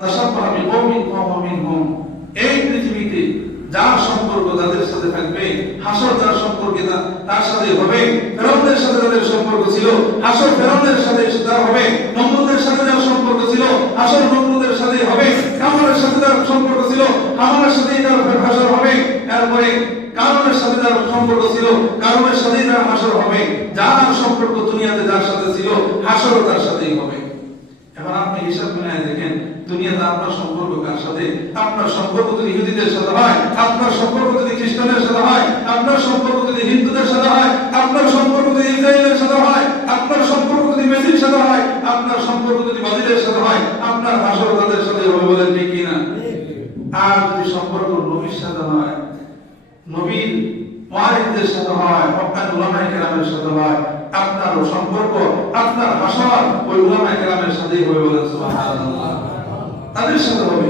তাসাব্বাহা বিকওমিন ফাহুয়া মিনহুম। এই পৃথিবীতে যার সম্পর্ক তাদের সাথে থাকবে, হাসর যার সম্পর্কে তার সাথে হবে। ফেরাউনের সাথে তাদের সম্পর্ক ছিল, হাসর ফেরাউনের সাথে তার হবে। নমরুদের সাথে যার সম্পর্ক ছিল, হাসর নমরুদের সাথে হবে। কামারের সাথে যার সম্পর্ক ছিল, কামারের সাথে তার হাসর হবে। এরপরে কারণের সাথে যার সম্পর্ক ছিল, কারণের সাথেই তার হাসর হবে। যার সম্পর্ক দুনিয়াতে যার সাথে ছিল, হাসরও তার সাথেই হবে। এবার আপনি হিসাব মিলায় দেখেন, দুনিয়াতে আপনার সম্পর্ক কার সাথে? আপনার সম্পর্ক যদি ইহুদিদের সাথে হয়, আপনার সম্পর্ক যদি খ্রিস্টানদের সাথে হয়, আপনার সম্পর্ক যদি হিন্দুদের সাথে হয়, আপনার সম্পর্ক যদি ইসরায়েলের সাথে হয়, আপনার সম্পর্ক যদি মেসির সাথে হয়, আপনার সম্পর্ক যদি ব্রাজিলের সাথে হয়, আপনার হাসর তাদের সাথে হবে। বলেন ঠিক কিনা? আর যদি সম্পর্ক নবীর সাথে হয়, নবীর ওয়ারিসদের সাথে হয়, আপনার উলামায়ে কেরামের সাথে হয়, আপনার সম্পর্ক, আপনার হাসর ওই উলামায়ে কেরামের সাথেই হবে। বলেন সুবহানাল্লাহ। তাদের সাথে হবে।